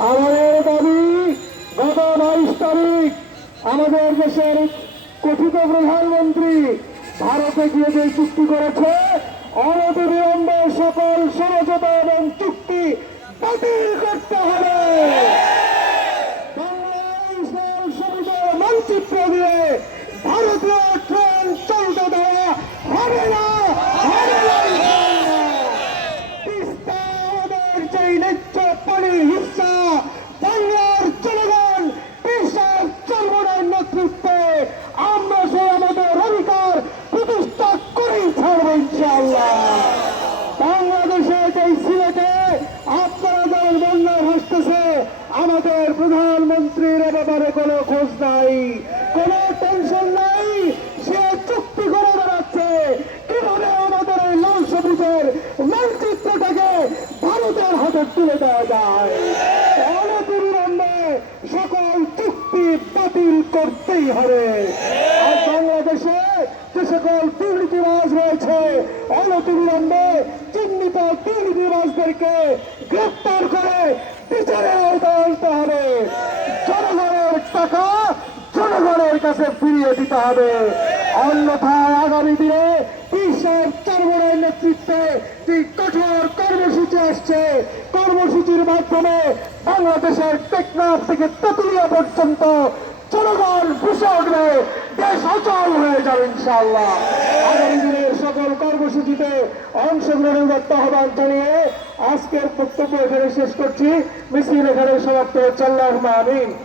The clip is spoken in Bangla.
আমাদের দাবি গত 22 তারিখ আমাদের দেশের কথিত প্রধানমন্ত্রী ভারতে গিয়ে যে চুক্তি করেছে অনতিবিলম্বে সকল সমঝোতা এবং চুক্তি বাতিল করতে হবে। বাংলাদেশ সমুদ্র মানচিত্র দিয়ে ভারতীয় ট্রেন চলতে দেওয়া হবে না, হবে না। তিস্তা আমাদের যে ন্যায্য পানির হিস্সা বাংলার জনগণ বিশ্বের চর্মনের নেতৃত্বে আমরা সে আমাদের অধিকার প্রতিষ্ঠা করেই ছাড়ব ইনশাআল্লাহ। বাংলাদেশের যে সিলেটে আপনারা যারা বন্যা ভাসতেছে আমাদের প্রধানমন্ত্রীর ব্যাপারে কোনো খোঁজ নাই, কোনো টেনশন নাই। সে চুক্তি করে বেড়াচ্ছে কিভাবে আমাদের এই লাল সবুজের মানচিত্রটাকে ভারতের হাতে তুলে দেওয়া যায়। অনতিবিলম্বে সকল চুক্তি বাতিল করতেই হবে। আর বাংলাদেশে যে সকল দুর্নীতিবাজ রয়েছে অনতিবিলম্বে চিহ্নিত দুর্নীতিবাজদেরকে গ্রেফতার করে বিচারের আওতায় আনতে হবে। জনগণের টাকা জনগণের কাছে ফিরিয়ে দিতে হবে, অন্যথায় আগামী দিনে বিশ্বের চর্মনের নেতৃত্বে যে কঠোর কর্মসূচি আসছে, কর্মসূচির মাধ্যমে বাংলাদেশের টেকনাফ থেকে তেঁতুলিয়া পর্যন্ত জনগণ বুঝে উঠবে, দেশ অচল হয়ে যাবে ইনশাআল্লাহ। আগামী দিনের সকল কর্মসূচিতে অংশগ্রহণ করতে আহ্বান জানিয়ে আজকের বক্তব্য এখানে শেষ করছি। মিছিল এখানে সমাপ্ত হচ্ছে। আল্লাহুম্মা আমিন।